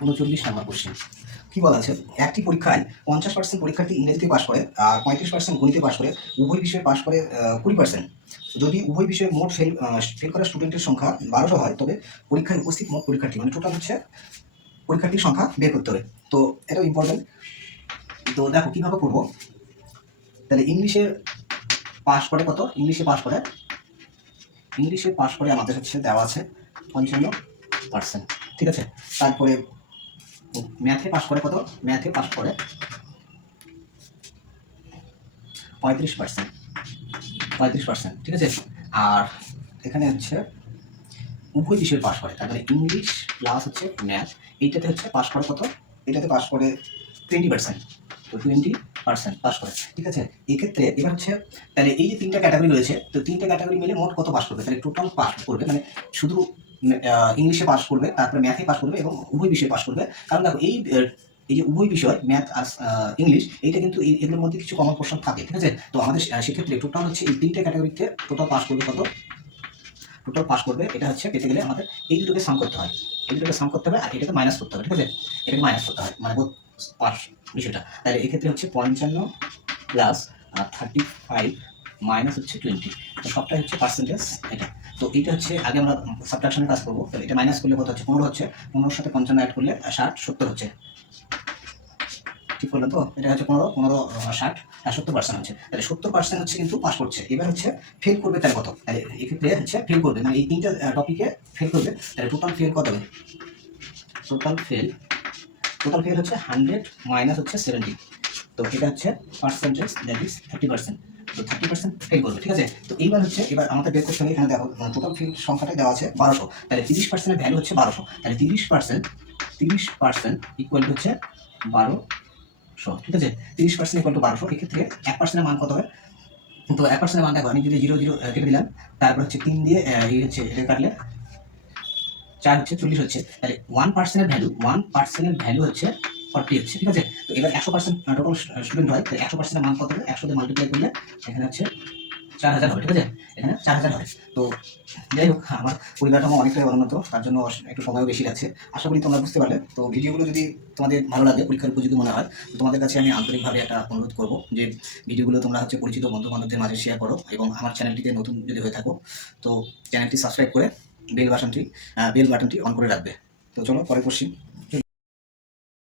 39 নম্বর question কি বলা আছে, একটি পরীক্ষায় 50% পরীক্ষার্থী ইংরেজিতে পাশ করে আর 35% গণিতে পাশ করে, উভয় বিষয়ে পাশ করে 20%। যদি উভয় বিষয়ে মোট ফেল করা স্টুডেন্টের সংখ্যা 1200 হয়, তবে পরীক্ষায় উপস্থিত মোট পরীক্ষার্থী মানে টোটাল হচ্ছে পরীক্ষার্থীর সংখ্যা বের করতে হবে। তো এটা ইম্পর্টেন্ট। তো দেখো কীভাবে করবো। তাহলে ইংলিশে পাশ করে কত, ইংলিশে পাশ করে আমাদের হচ্ছে দেওয়া আছে 55%, ঠিক আছে। তারপরে ম্যাথে পাশ করে কত, ম্যাথে পাশ করে 35%, ঠিক আছে। আর এখানে হচ্ছে উভয় বিষয়ে পাশ করে, তার মানে ইংলিশ প্লাস হচ্ছে ম্যাথ, এইটাতে হচ্ছে পাশ করে কত, এটাতে পাশ করে 20%, তো 20% পাশ করে, ঠিক আছে। এক্ষেত্রে এবার হচ্ছে তাহলে এই যে তিনটা ক্যাটাগরি রয়েছে, তো তিনটা ক্যাটাগরি মিলে মোট কত পাশ করবে, তাহলে টোটাল পাশ করবে মানে শুধু ইংলিশে পাশ করবে, তারপরে ম্যাথে পাশ করবে এবং উভয় বিষয়ে পাশ করবে। কারণ দেখো এই যে উভয় বিষয় ম্যাথ আর ইংলিশ, এইটা কিন্তু এগুলোর মধ্যে কিছু কমন পোর্শন থাকে, ঠিক আছে। তো আমাদের সেক্ষেত্রে টোটাল হচ্ছে এই তিনটে ক্যাটাগরিতে টোটাল পাস করবে কত, টোটাল পাস করবে এটা হচ্ছে পেতে গেলে আমাদের এই দুটোকে সাম করতে হয়, এই দুটোকে সাম করতে হবে আর এটাকে মাইনাস করতে হবে, ঠিক আছে। এটাকে মাইনাস করতে হয় মানে পাস বিষয়টা। তাহলে এক্ষেত্রে হচ্ছে 55 প্লাস 35 মাইনাস হচ্ছে 20, তো সবটাই হচ্ছে পার্সেন্টেজ এটা। তো এটা হচ্ছে আগে আমরা সাবট্রাকশনের কাজ করবো। তাহলে এটা মাইনাস করলে কত হচ্ছে 15 হচ্ছে, 15 সাথে 55 অ্যাড করলে 60 70 হচ্ছে, ঠিক করলাম তো। এটা হচ্ছে 60 আর 70% হচ্ছে, তাহলে 70% হচ্ছে কিন্তু পাস করছে। এবার হচ্ছে ফেল করবে তাহলে কত, তাহলে এক্ষেত্রে হচ্ছে ফেল করবে মানে এই তিনটা টপিকে ফেল করবে, তাহলে টোটাল ফেল কত হবে, টোটাল ফেল হচ্ছে 100 মাইনাস হচ্ছে 70, তো এটা হচ্ছে পার্সেন্টেজ, দ্যাট ইজ 30%, তো 30% ফেল করবে, ঠিক আছে। তো এইবার হচ্ছে এবার আমাদের বের করতে হবে, এখানে দেখো টোটাল ফেল সংখ্যাটা দেওয়া আছে 1200, তাহলে 30%-এর ভ্যালু হচ্ছে 1200, তাহলে 30% ইকুয়াল টু হচ্ছে 1200, ঠিক আছে। 30% ইকুয়াল টু 1200, এক্ষেত্রে 1%-এর মান কত হয়, তো 1%-এর মান দেখো আমি যদি 0 0 কেটে দিলাম, তারপর হচ্ছে 3 দিয়ে এই হচ্ছে এটা কাটলে 4 হচ্ছে 40 হচ্ছে, তাহলে 1%-এর ভ্যালু হচ্ছে 40 হচ্ছে, ঠিক আছে। তো এবার 100% টোটাল স্টুডেন্ট হয়, তাহলে 100%-এর মান কত হবে, 100 দিয়ে মাল্টিপ্লাই করলে এখানে হচ্ছে 4000 হবে, ঠিক আছে। এখানে 4000 হবে। তো যাই হোক, আমার পরিবারটা আমার অনেকটাই অনুন্নত, তার জন্য একটু সময়ও বেশি লাগছে। আশা করি তোমরা বুঝতে পারলে। তো ভিডিওগুলো যদি তোমাদের ভালো লাগে, পরীক্ষার উপযোগী মনে হয়, তো তোমাদের কাছে আমি আন্তরিকভাবে একটা অনুরোধ করবো যে ভিডিওগুলো তোমরা হচ্ছে পরিচিত বন্ধু বান্ধবদের মাঝে শেয়ার করো, এবং আমার চ্যানেলটিতে নতুন যদি হয়ে থাকো তো চ্যানেলটি সাবস্ক্রাইব করে বেল বাটনটি অন করে রাখবে। তো চলো পরে কোশ্চেন।